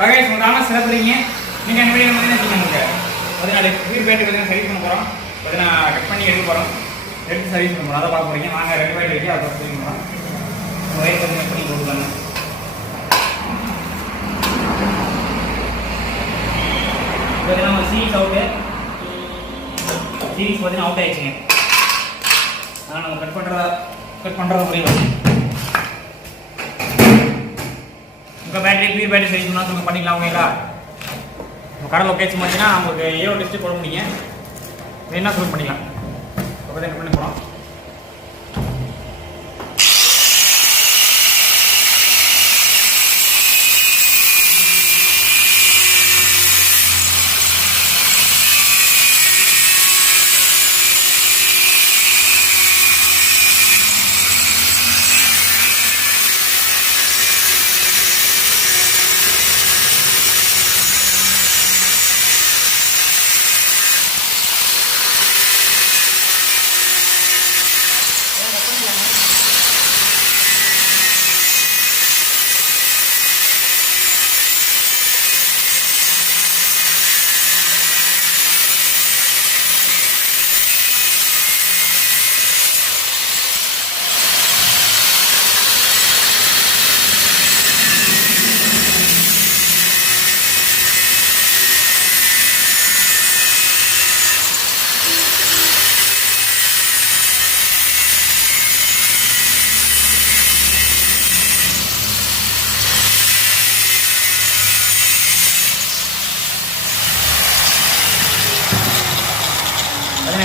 வகை சொல்லாமல் சிறப்புறீங்க. நீங்கள் அந்த வீடியோ வந்து வச்சுக்கோங்க. 14 வீடு பேட்டு பார்த்தீங்கன்னா சர்வீஸ் பண்ண போகிறோம். பார்த்தீங்கன்னா கட் பண்ணி எடுக்க போகிறோம். எடுத்து சர்வீஸ் பண்ண போகிறோம். அதை பார்க்க போகிறீங்க. வாங்க 2 பேட்டு வச்சு அதை சர்வீஸ் பண்ணுறோம். ஒயர் பார்த்தீங்கன்னா பண்ணி கொடுப்பாங்க. பார்த்தீங்கன்னா சீரிஸ் அவுட்டு. சீரிஸ் பார்த்தீங்கன்னா அவுட் ஆயிடுச்சுங்க. ஆனால் நம்ம கட் பண்ணுறத முடியும். உங்கள் பேட்டரி பீர் பேட்டரி சர்வீஸ் பண்ணால் நம்ம பண்ணிக்கலாம். ஓகேங்களா? உங்கள் கடை லொக்கேஷன் பார்த்தீங்கன்னா உங்களுக்கு ஏதோ டெஸ்ட்டு போட முடியுங்க. வேணா ஃபோன் பண்ணிக்கலாம். இப்போ தான் கட் பண்ணி போகிறோம்.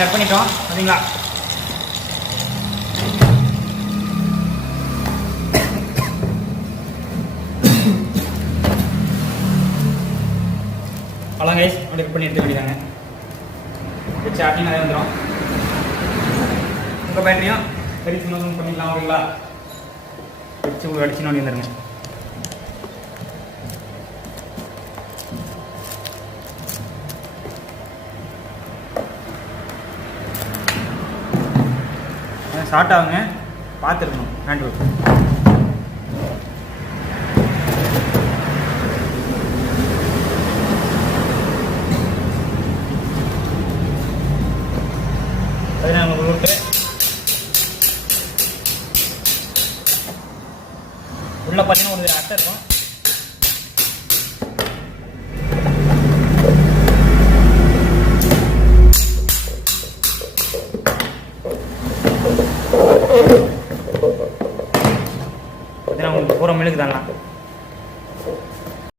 கட் பண்ணிட்டோம். சரிங்களா? அவ்வளோ கைஸ் அப்படி கட் பண்ணி எடுத்து வேண்டியதாங்க. வச்சு ஆட்டிங் நிறைய வந்துடும். உங்கள் பேட்டரியும் சர்வீஸ் பண்ணிக்கலாம். ஓகேங்களா? வச்சு அடிச்சு நோண்டி வந்துடுங்க. ஸ்டார்ட் ஆகுங்க. பார்த்துருக்கணும் ஹேண்ட் ஒர்க். ரூட்டு உள்ள பார்த்தீங்கன்னா ஒரு அட்டை இருக்கும்.